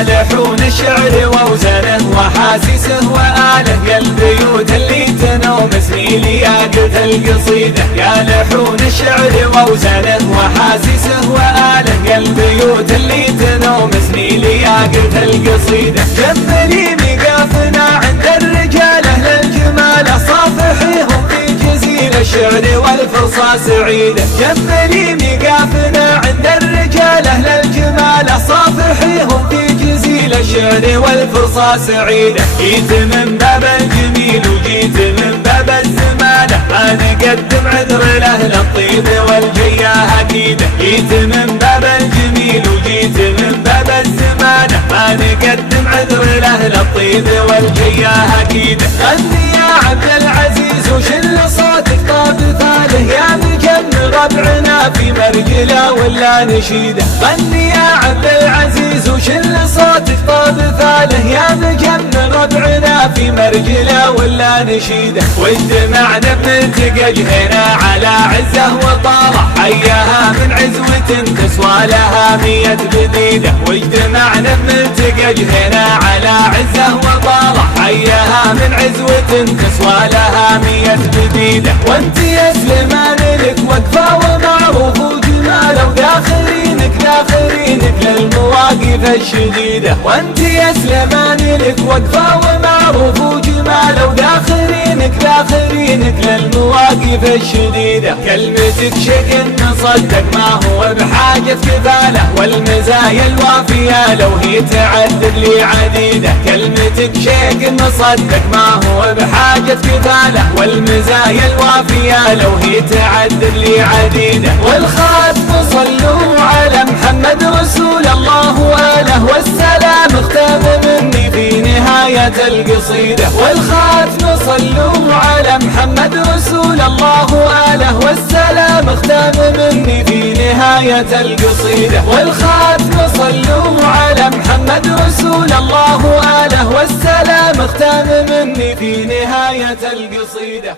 يا لحون الشعر وأوزانه وأحاسيسه وآله، يا البيوت اللي تنومسني لياقة القصيدة. يا لحون الشعر وأوزانه وأحاسيسه وآله، يا البيوت اللي تنومسني لياقة القصيدة. جملي مقافنا عند الرجال أهل الجمال، صافحيهم في جزيل الشعر والفرصة سعيدة. جملي مقافنا عند الرجال أهل الجمال، صافحيهم في جزيل الشعر والفرصة سعيدة. جيت من باب الجميل وجيت من باب الزمانة، ما نقدم عذر لأهل الطيب والجياه أكيدة. جيت من باب الجميل وجيت من باب الزمانة، ما نقدم عذر لأهل الطيب والجياه أكيدة. غني يا عبد العزيز وشل صوتك طاب ثاله، يا مجن ربعنا في مرجله ولا نشيده. غني يا عبد العزيز وشل صوتك طاب ثاله، يا مجن ربعنا في مرجله ولا نشيده. واجتمعنا بنلتقى جهينا على عزه وطاله، حياها من عزوة تسوى لها 100 بديده. واجتمعنا بنلتقى جهينا على عزه وطاله، حياها من عزوة تسوى لها 100 بديده. وانت يا سليمان لك وقفه ومعروف وجماله، وداخرينك للمواقف الشديدة. وانت يا سليمان لك وقفه ومعروف وجماله، وداخرينك للمواقف الشديدة. كلمتك شيء نصدق ما هو بحاجة كفالة، والمزايا الوافية لو هي تعدد لي عديدة. كلمتك شيء نصدق ما هو بحاجة كفالة، والمزايا الوافية لو هي تعدد لي عديدة. والخاتم صلوا على محمد رسول الله وآله، والسلام اختم مني في نهاية القصيدة. والخاتم صلوا على محمد رسول الله وآله، والسلام اختم مني في نهاية القصيدة. والخاتم صلوا على محمد رسول الله وآله، والسلام اختم مني في نهاية القصيدة.